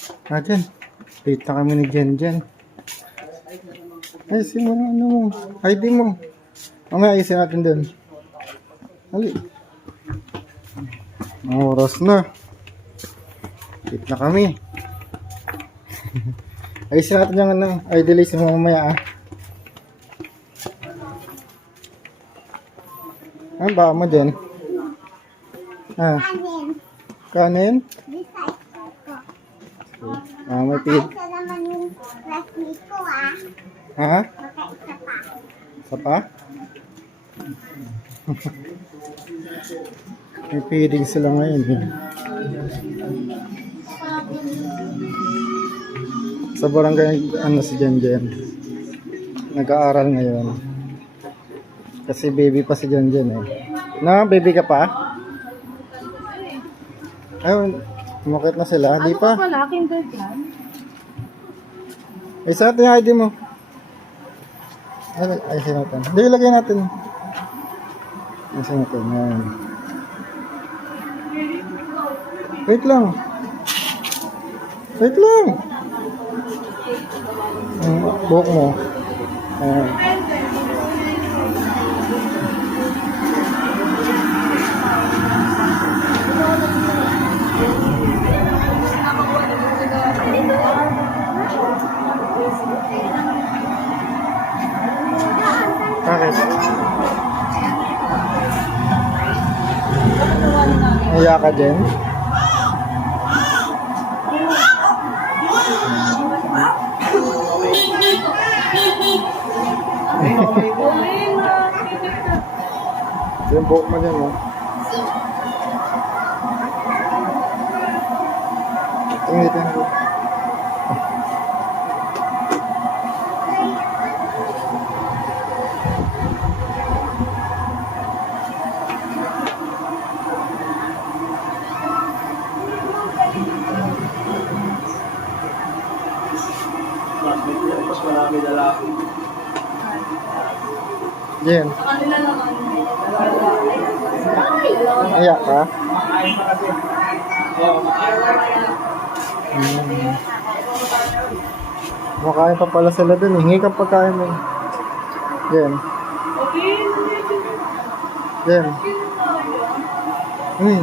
Dyan. Date na kami ni Jen Jen. Ay, mo na ano mo. ID mo. Mamaya ayusin natin dun. Hali. Oras na. Date na kami. Ayusin natin yung ano, ID list mo mamaya ah. Ano ba mo dyan? Ah. Kanin? Ah, may pid. Makaisa naman yung classmate ko ah. Ha? Makaisa pa. Isa pa? May feeding sila ngayon eh. Sa barangay, ano si Jen Jen. Nag-aaral ngayon. Kasi baby pa si Jen Jen eh. Na, baby ka pa? Ayun, umakit na sila. Di pa? Ano pala, kindergarten? Isa natin yung ID mo. Ayusin natin. Hindi, ilagay natin. Ayusin natin. Yan. Wait lang. Wait lang. Buhok mo. Ayan. Bakit? Naiya ka din? Yung buhok mo dyan, oh. Tingin ko. Mas marami lalaki. Jen, Kanila naman. naiya ka? Makain pa pala sila dun eh. Hingi kang pagkain mo. Jen. Jen. Uy.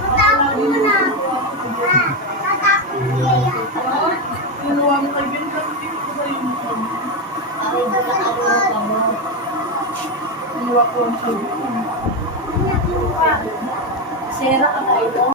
Tatapon mo na. Tatapon mo yan. Kinuha mo kay Ben, kasi ko sa uniform. Kinuha ko ang shoe.